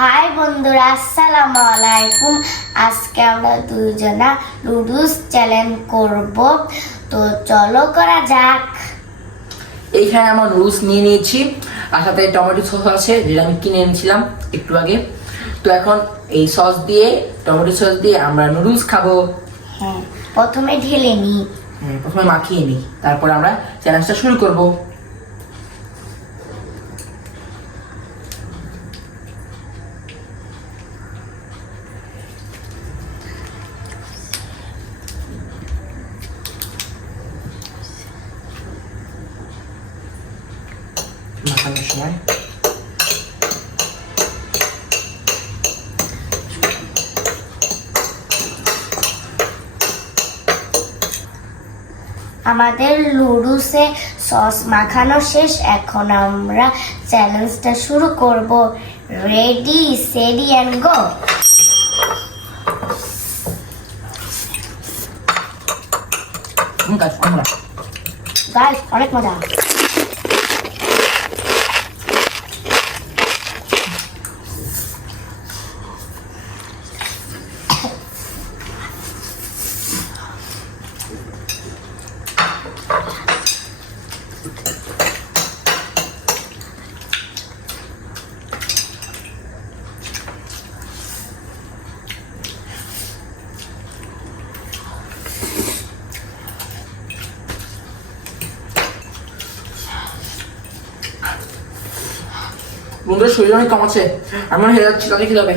High বন্ধুরা, আসসালামু আলাইকুম। আজকে আমরা দুইজনা নুডলস চ্যালেঞ্জ করব, তো চলো করা যাক। এইখানে আমার নুডলস নিয়ে নিয়েছি, আর সাথে টমেটো সস আছে, যেটা আমি কিনে এনেছিলাম একটু আগে। তো এখন এই সস দিয়ে, টমেটো সস দিয়ে আমরা নুডলস খাবো। হ্যাঁ, প্রথমে ঢেলে নিই। প্রথমে মাখিয়ে নিই, তারপর আমরা চ্যালেঞ্জটা শুরু করব। মাখানোর সময় আমাদের নুডলসে সস মাখানো শেষ। এখন আমরা চ্যালেঞ্জটা শুরু করব। Ready, সেডি and go. গাইস, অনেক মজা। বন্ধুরা, শরীর অনেক কম আছে, আমার হেরে যাচ্ছি, তাদের কি হবে?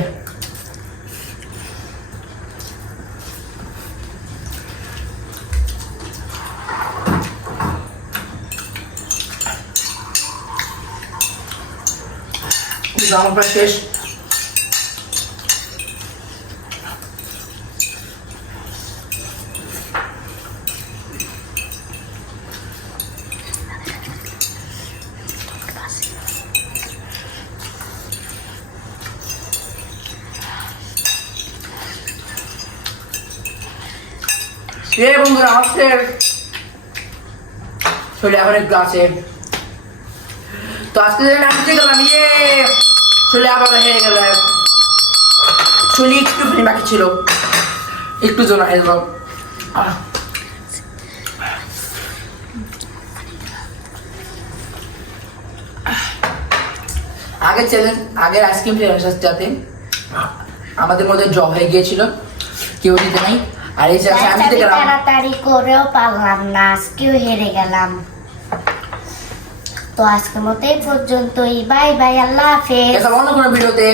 আমার প্রায় শেষ। বন্ধুরা, আমার শেষ। শরীরে আবার একটু আছে, তো আজকে নাচতে গেলাম, শরীরে আবার হেরে গেল। শরীরে একটু বাকি ছিল, একটু জন্য হেরে গেল। আগের আইসক্রিম ফ্লেভারটাতে আমাদের মধ্যে জ হয়ে গিয়েছিল, কেউ জিতে নাই। আর এই আমি জিতে গেলাম। তাড়াতাড়ি করেও পারলাম না, আজকেও হেরে গেলাম। তো আজকের মতো এই পর্যন্তই। বাই বাই, আল্লাহ হাফেজ। দেখা অন্য কোনো ভিডিওতে।